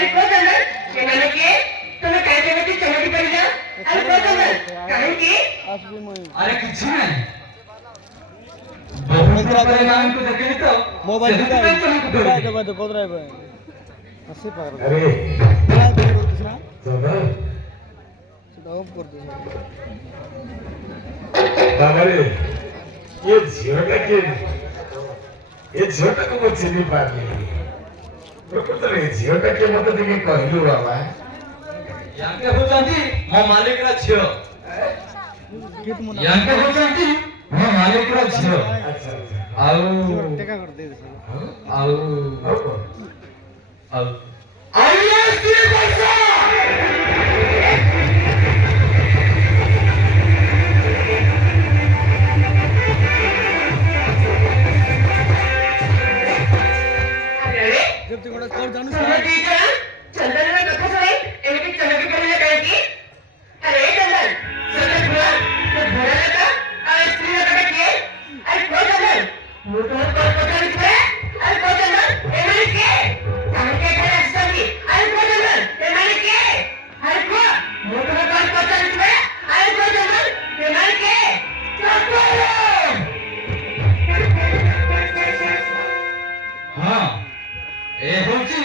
अरे को चंदन ये माने के तुम्हें काय जगती चमकी पड़ जा अरे को चंदन काहे की अरे किछ नहीं बहुत सारे नाम को देखे तो मोबाइल दिखा जब तो कोदरा है हंसी पार अरे क्या देख रहे हो चंदन सीधा ऑफ कर दो बाबा रे ये झियोटा के ये झियोटा को मैं चिनी पानी प्रकृତରେ ଝିଅଟା କିଏ ମତେ ଟିକେ କହିଲୁ ବାବା ୟାଙ୍କେ ହଉଛନ୍ତି ମୋ ମାଲିକର ଝିଅ ୟାଙ୍କେ ହଉଛନ୍ତି ମୋ ମାଲିକର ଝିଅ ଆଚ୍ଛା ଆଉ टेका कर दे ଆଉ ଆଉ ଆଇଲା ସ୍ତ୍ରୀ ପଇସା जब तक बड़ा कर जानू तुम्हें दीजिए चंदन ने कथा सुनी एमिति चमकी पड़ी काहे की अरे चंदन चंदन बुआ तो बुरा लगा और स्त्री लगा के अरे को चंदन मुझे तो पता नहीं है अरे को चंदन एमिति के काहे के घर असली अरे को चंदन एमिति के अरे को मुझे तो पता नहीं है अरे को चंदन एमिति के हाँ ए होची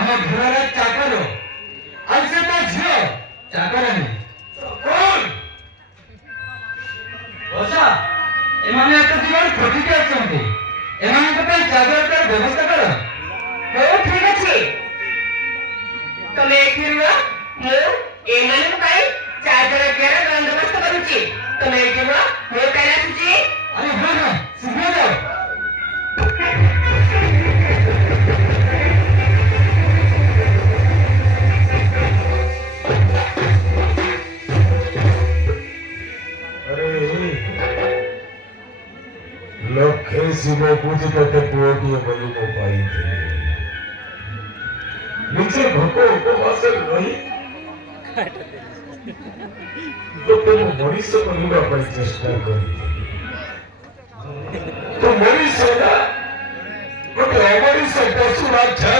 ଆମ ଘରର ଚାକର ଆଉ ସେ ତ ଝିଅ ଚାକରାଣୀ କଣ ଓଷା ଏମାନେ ଏତେ ଦିନ ଖଟିକି ଅଛନ୍ତି ଏମାନଙ୍କ ପାଇଁ ଜାଗରଟାର ବ୍ୟବସ୍ଥା କର ହଉ ଠିକ ଅଛି ତମେ ଏଠି ରୁହ ମୁଁ ଏମାନଙ୍କ ପାଇଁ ଚାର୍ଜର ଗ୍ୟାର ବନ୍ଦୋବସ୍ତ କରୁଛି ତମେ ଏଠି ରୁହ ମୁଁ କାଲି ଆସୁଛି ଆରେ ହଁ ହଁ ଶୀଘ୍ର ଯାଅ ଲକ୍ଷେ ଶିବ ପୂଜି ତତେ ପୁଅଟିଏ ବୋଲି ମୁଁ ପାଇଥିଲି ନିଜେ ଭୋକ ଉପବାସରେ ରହି ତତେ ମୁଁ ମଣିଷ କରିବା ପାଇଁ ଚେଷ୍ଟା କରିଥିଲି ତୁ ମଣିଷ ନା ଗୋଟେ ଅମଣିଷ ପଶୁ ରାଜା